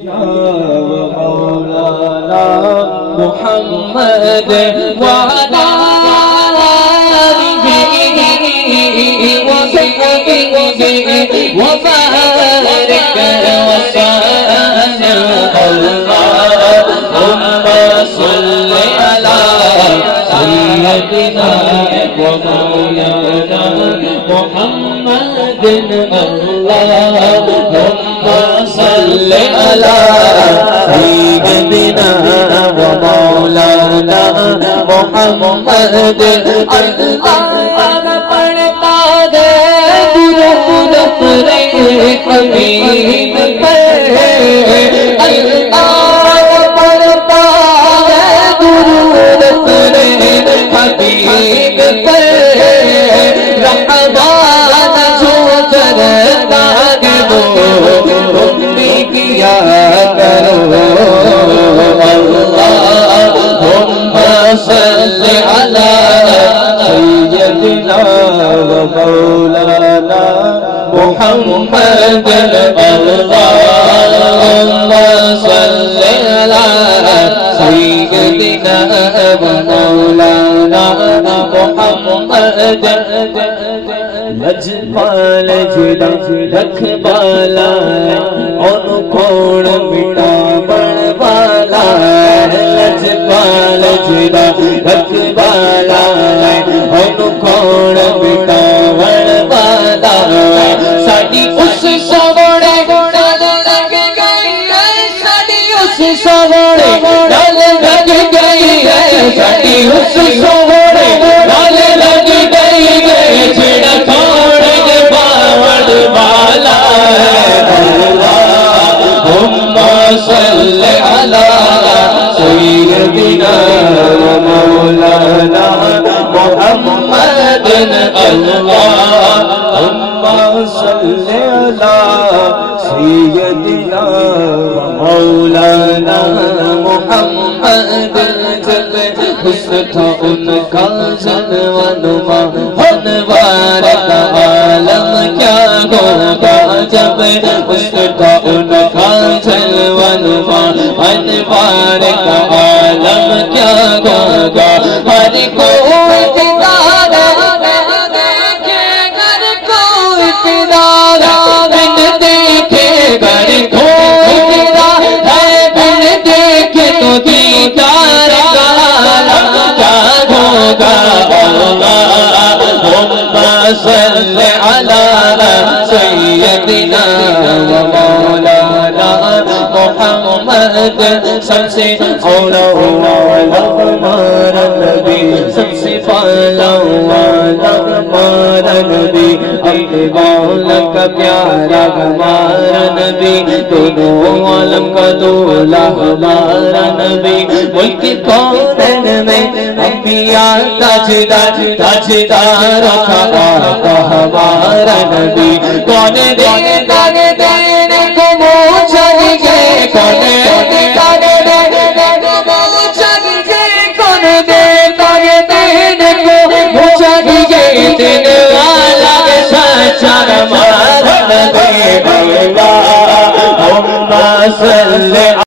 مولانا محمد وعلى آله وصحبه وبارك وسلم اللهم صل على سيدنا ومولانا محمد اللهم صل على سيدنا ومولانا محمد پڑھتا دے درود اپنے حبیب پر پڑھتا دے درود اپنے حبیب پر رحمان جو کرتا ہے وہ تم بھی کیا کرو اللہم صل علی سیدنا ومولانا محمد اللہم صل علی سیدنا ومولانا محمد لجپال جڑا رکھ بالا ان کھوڑ مٹا بڑ بالا لجپال جڑا رکھ بالا ان کھوڑ مٹا بڑ بالا ساڈی اس سوڑے ڈل لگ گئی ہے ساڈی اس سوڑے ڈل لگ گئی ہے ساڈی اس سوڑے ڈل لگ گئی ہے جڑا صل علی سیدنا ومولانا محمد اللہم صل علی سیدنا ومولانا محمد جب حسن تھا ان کا جنونما انوار کا عالم کیا ہوگا جب حسن تھا ان کا جنونما انوار کا عالم کیا ہوگا ہر کوئی اقتدار دیکھے ہر کوئی اقتدار بن دیکھے ہر کوئی اقتدار ہے بن دیکھے تو دیدار کا عالم کیا ہوگا اللہم صل علی سیدنا ومولانا محمد سب سے اولا ہمارا نبی سب سے پالا والا ہمارا نبی اقبال کا پیارا ہمارا نبی دونوں عالم کا دولا ہمارا نبی ملک کونین میں انبیاء تاجدار کا آقا ہمارا نبی کون دیتا دینے کو منہ چاہیے کون دیتا دینے کو منہ چاہیے کون دیتا دینے کو منہ چاہیے دینے والا سچا ہمارا نبی اللہم صل